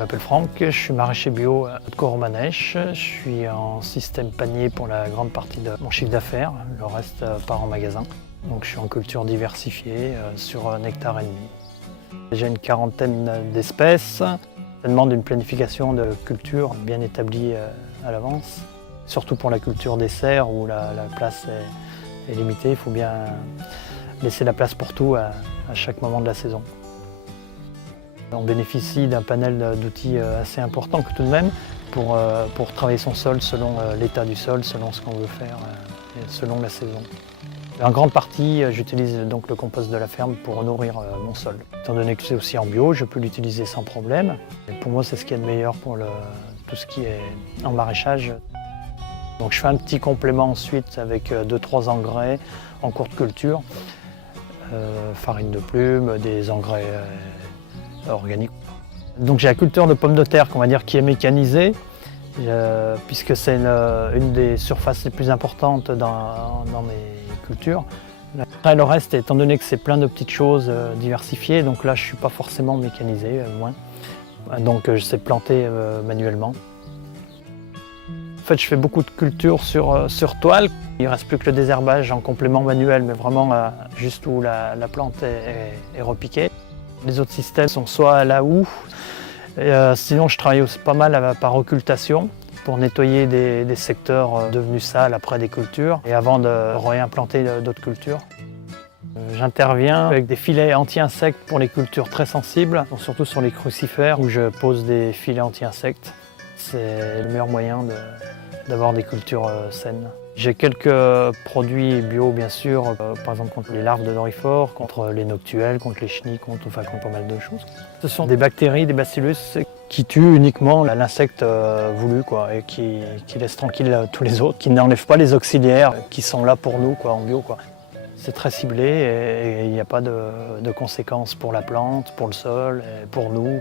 m'appelle Franck, je suis maraîcher bio à Haute-Romanèche. Je suis en système panier pour la grande partie de mon chiffre d'affaires, le reste part en magasin. Donc je suis en culture diversifiée sur 1,5 hectare. J'ai une quarantaine d'espèces. Ça demande une planification de culture bien établie à l'avance. Surtout pour la culture des serres où la place est limitée, il faut bien laisser la place pour tout à chaque moment de la saison. On bénéficie d'un panel d'outils assez important tout de même pour travailler son sol selon l'état du sol, selon ce qu'on veut faire et selon la saison. En grande partie, j'utilise donc le compost de la ferme pour nourrir mon sol. Étant donné que c'est aussi en bio, je peux l'utiliser sans problème. Et pour moi, c'est ce qu'il y a de meilleur pour tout ce qui est en maraîchage. Donc je fais un petit complément ensuite avec 2-3 engrais en courte culture. Farine de plume, des engrais organiques. Donc j'ai la culture de pommes de terre qu'on va dire qui est mécanisée, puisque c'est une des surfaces les plus importantes dans mes cultures. Après, le reste, étant donné que c'est plein de petites choses diversifiées, donc là je ne suis pas forcément mécanisé, moins. Donc je sais planter manuellement. En fait, je fais beaucoup de cultures sur toile. Il ne reste plus que le désherbage en complément manuel, mais vraiment juste où la plante est repiquée. Les autres systèmes sont soit à la houe, sinon je travaille aussi pas mal par occultation pour nettoyer des secteurs devenus sales après des cultures et avant de réimplanter d'autres cultures. J'interviens avec des filets anti-insectes pour les cultures très sensibles, surtout sur les crucifères où je pose des filets anti-insectes. C'est le meilleur moyen d'avoir des cultures saines. J'ai quelques produits bio bien sûr, par exemple contre les larves de doryphore, contre les noctuelles, contre les chenilles, contre pas mal de choses. Ce sont des bactéries, des bacillus qui tuent uniquement l'insecte voulu et qui laissent tranquille tous les autres, qui n'enlèvent pas les auxiliaires qui sont là pour nous en bio. C'est très ciblé et il n'y a pas de conséquences pour la plante, pour le sol, et pour nous.